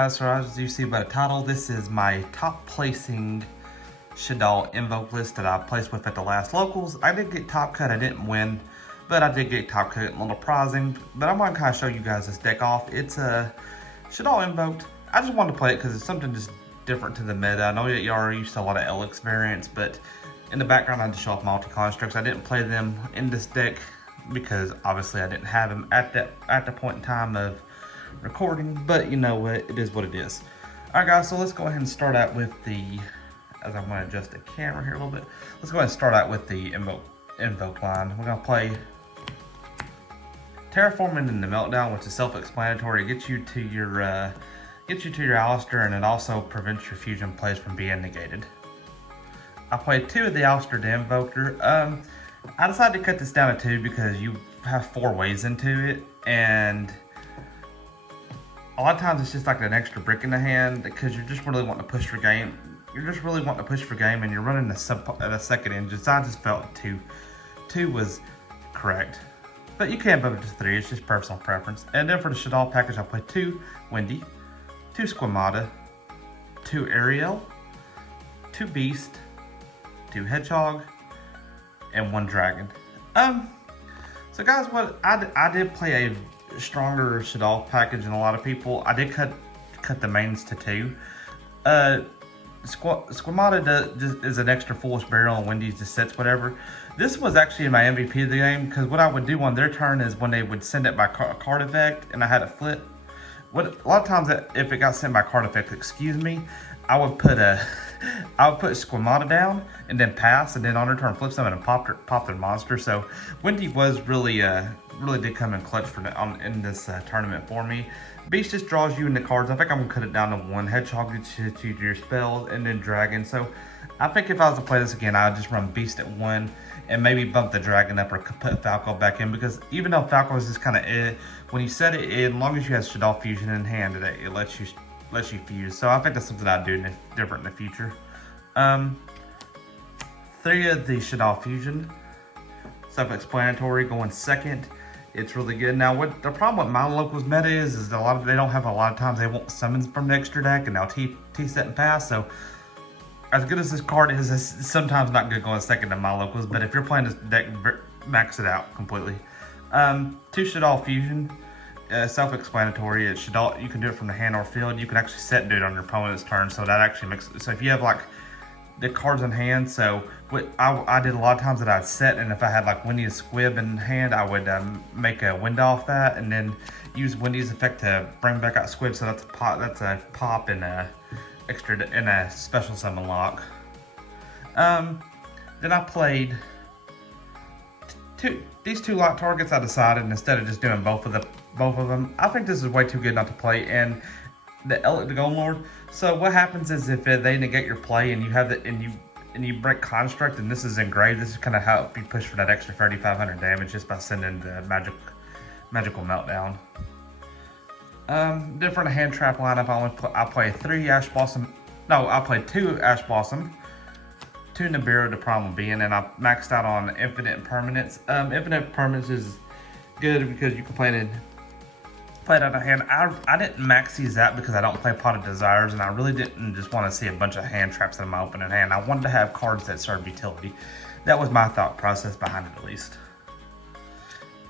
guys, so as you see by the title, this is my top placing Shaddoll Invoked list that I placed with at the last locals. I did get top cut, I didn't win, but I did get top cut, a little prizing. But I'm going to kind of show you guys this deck off. It's a Shaddoll Invoked. I just wanted to play it because it's something just different to the meta. I know that you already used to a lot of LX variants, but in the background I had to show off multi-constructs. I didn't play them in this deck because obviously I didn't have them at the point in time of recording, but you know what, it is what it is. Alright guys, so let's go ahead and start out with the, as I'm going to adjust the camera here a little bit, let's go ahead and start out with the Invoked line. We're going to play Terraforming in the Meltdown, which is self-explanatory. It gets you to your Alistair, and it also prevents your fusion plays from being negated. I played 2 of the Alistair to Invoker. I decided to cut this down to 2 because you have 4 ways into it, and a lot of times it's just like an extra brick in the hand because you're just really wanting to push for game. And you're running a second engine. So I just felt 2 was correct. But you can bump it to 3, it's just personal preference. And then for the Shaddoll package, I played 2 Windy, 2 Squamata, 2 Ariel, 2 Beast, 2 Hedgehog, and 1 Dragon. So guys, what I did play a stronger Shaddoll package than a lot of people. I did cut the mains to 2. Squamata is an extra foolish barrel, and Wendy's just sets whatever. This was actually my MVP of the game because what I would do on their turn is when they would send it by card effect and I had it flip. A lot of times if it got sent by card effect, I would put Squamata down and then pass, and then on her turn flip something and pop their monster. So Wendy was really did come in clutch in this tournament for me. Beast just draws you into cards. I think I'm gonna cut it down to 1. Hedgehog gets you to your spells, and then Dragon. So I think if I was to play this again, I'd just run Beast at 1 and maybe bump the Dragon up or put Falco back in, because even though Falco is just kind of when you set it, as long as you have Shaddoll Fusion in hand, it lets you fuse. So I think that's something I'd do different in the future. 3 of the Shaddoll Fusion, self-explanatory, going second. It's really good. Now, what the problem with my locals meta is they don't have a lot of times they won't summons from the extra deck, and they'll T-set and pass. So as good as this card is, it's sometimes not good going second to my locals. But if you're playing this deck, max it out completely. 2 Shaddoll Fusion. Self-explanatory. It's Shaddoll. You can do it from the hand or field. You can actually set and do it on your opponent's turn. So that actually makes. So if you have like the cards in hand, so what I did a lot of times that I'd set, and if I had like Windy's Squib in hand, I would make a window off that, and then use Windy's effect to bring back out Squib. So that's a pop and a extra and a special summon lock. Then I played these 2 lock targets. I decided instead of just doing both of them, I think this is way too good not to play. And the Golem Lord. So what happens is if they negate your play and you have and you break construct, and this is engraved, this is kind of how you push for that extra 3,500 damage just by sending the magical meltdown. Different hand trap lineup. I play 3 Ash Blossom. No, I played 2 Ash Blossom, 2 Nibiru, the Primal Being, and I maxed out on Infinite Permanence. Infinite Permanence is good because you can play it out of hand. I didn't max these out because I don't play Pot of Desires, and I really didn't just want to see a bunch of hand traps in my opening hand. I wanted to have cards that serve utility. That was my thought process behind it, at least.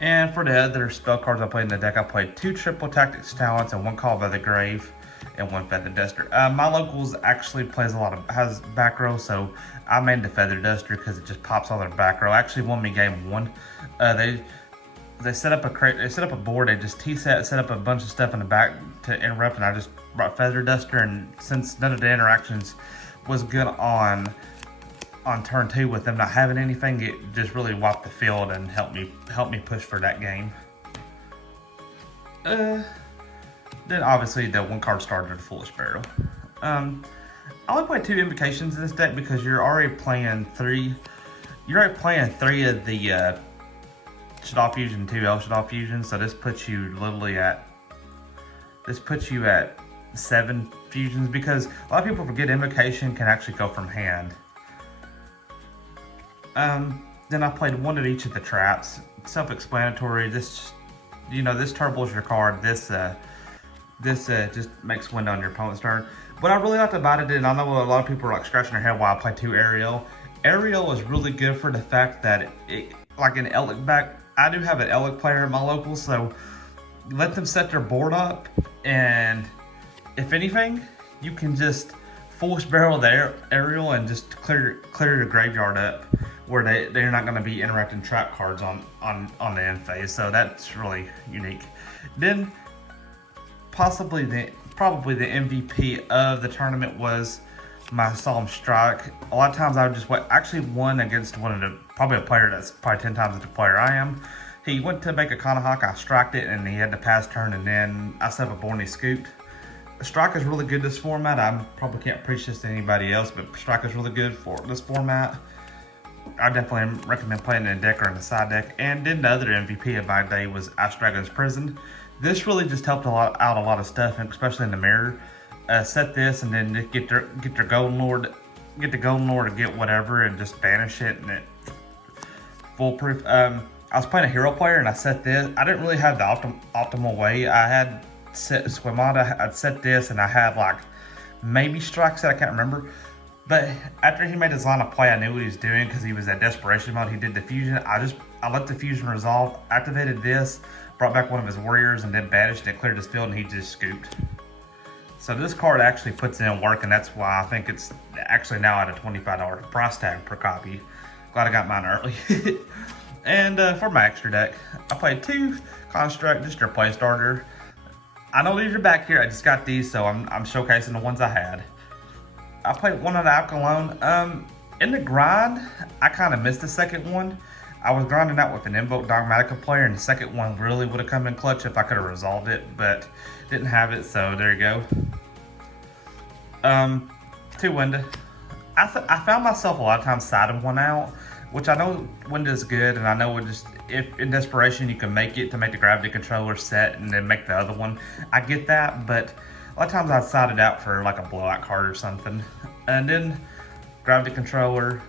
And for the other spell cards I played in the deck, I played 2 Triple Tactics Talents and 1 Call by the Grave and 1 Feather Duster. My locals actually has back row, so I made the Feather Duster because it just pops all their back row. Actually won me game 1. They set up a board, they just set up a bunch of stuff in the back to interrupt, and I just brought Feather Duster, and since none of the interactions was good on turn 2 with them not having anything, it just really wiped the field and helped me push for that game. Then obviously the 1 card starter, the Foolish Barrel. I only played 2 Invocations in this deck because you're already playing 3 of the Shaddoll Fusion, 2 Shaddoll Fusion, so this puts you at 7 fusions, because a lot of people forget Invocation can actually go from hand. Then I played 1 of each of the traps. Self-explanatory. This turbos your card. This This just makes wind on your opponent's turn. What I really liked about it, and I know a lot of people are like scratching their head why I play 2 aerial. Aerial is really good for the fact that it, like in Elec back, I do have an Elec player in my local, so let them set their board up, and if anything, you can just force barrel their aerial and just clear your graveyard up, where they're not going to be interacting trap cards on the end phase. So that's really unique. Then probably the MVP of the tournament was my Solemn Strike. A lot of times I would just actually won against probably a player that's probably 10 times the player I am. He went to make a Kanahawk, I striked it, and he had to pass turn, and then I set up a board and he scooped. Strike is really good this format. I probably can't preach this to anybody else, but Strike is really good for this format. I definitely recommend playing in a deck or in a side deck. And then the other MVP of my day was Ash Dragon's Prison. This really just helped out a lot of stuff, and especially in the mirror. Set this and then get their Golden Lord, get the Golden Lord to get whatever and just banish it, and it foolproof. I was playing a hero player and I set this. I didn't really have the optimal way. I had set Swimada, I'd set this, and I had like maybe strikes that I can't remember. But after he made his line of play, I knew what he was doing because he was at desperation mode. He did the fusion. I let the fusion resolve, activated this, brought back one of his warriors, and then banished it, cleared his field, and he just scooped. So this card actually puts in work, and that's why I think it's actually now at a $25 price tag per copy. Glad I got mine early. And for my extra deck, I played 2 Construct, just your play starter. I know these are back here. I just got these, so I'm showcasing the ones I had. I played one on the Alkalone. In the grind, I kind of missed the second one. I was grinding out with an Invoked Dogmatika player, and the second one really would have come in clutch if I could have resolved it, but didn't have it, so there you go. 2 Winda. I found myself a lot of times siding one out, which I know Winda is good, and I know if in desperation you can make it to make the gravity controller set and then make the other one. I get that, but a lot of times I side it out for like a blowout card or something. And then gravity controller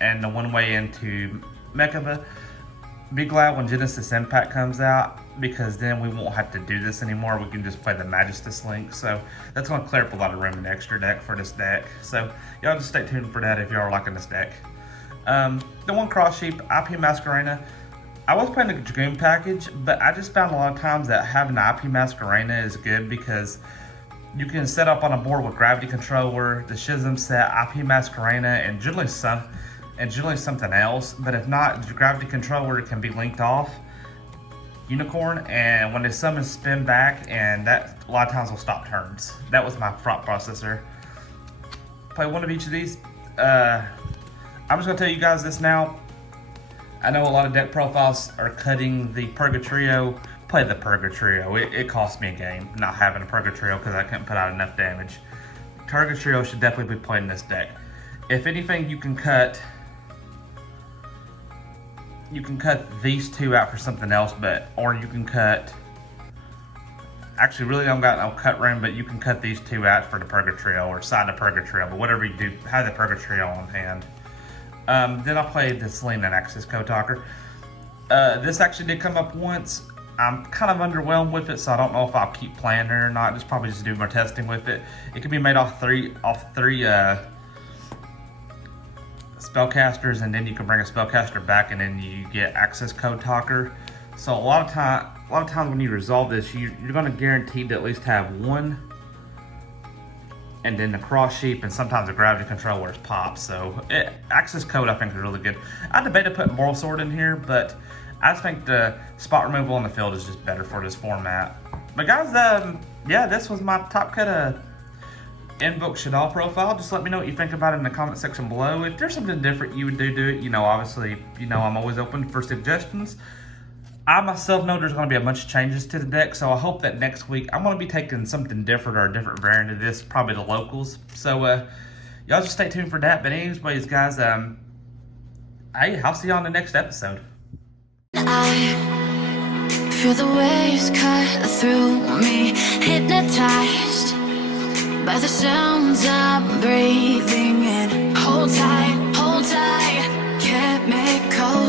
and the one way into Mechaba. Be glad when Genesis Impact comes out, because then we won't have to do this anymore. We can just play the Magistus Link. So that's going to clear up a lot of room in the extra deck for this deck. So y'all just stay tuned for that if y'all are liking this deck. The one Cross Sheep, IP Masquerena. I was playing the Dragoon package, but I just found a lot of times that having the IP Masquerena is good because you can set up on a board with Gravity Controller, the Schism set, IP Masquerena, and generally something else. But if not, the Gravity Controller can be linked off Unicorn, and when they summon, spin back, and that a lot of times will stop turns. That was my thought processor. Play one of each of these. I'm just gonna tell you guys this now. I know a lot of deck profiles are cutting the Purgatrio. Play the Purgatrio. It cost me a game not having a Purgatrio because I couldn't put out enough damage. Purgatrio should definitely be played in this deck. If anything, you can cut these 2 out for something else, or you can cut. Actually, really don't got no cut room, but you can cut these 2 out for the Purgatrio or side the Purgatrio. But whatever you do, have the Purgatrio on hand. Then I played the Selena Nexus Code Talker. This actually did come up once. I'm kind of underwhelmed with it, so I don't know if I'll keep playing it or not. Just probably do more testing with it. It can be made off three spellcasters, and then you can bring a spellcaster back, and then you get Access Code Talker. So a lot of times when you resolve this, you're going to guarantee to at least have 1. And then the Cross Sheep, and sometimes the Gravity Controllers pop. So Access Code I think is really good. I debated putting Moral Sword in here, but I just think the spot removal on the field is just better for this format. But guys, yeah, this was my top cut of Invoked Shaddoll profile. Just let me know what you think about it in the comment section below. If there's something different you would do it, obviously, I'm always open for suggestions. I myself know there's going to be a bunch of changes to the deck, so I hope that next week I'm going to be taking something different or a different variant of this, probably the locals. So y'all just stay tuned for that. But anyways, guys, hey, I'll see you on the next episode. I feel the waves cut through me, hypnotized by the sounds I'm breathing in. Hold tight, chemical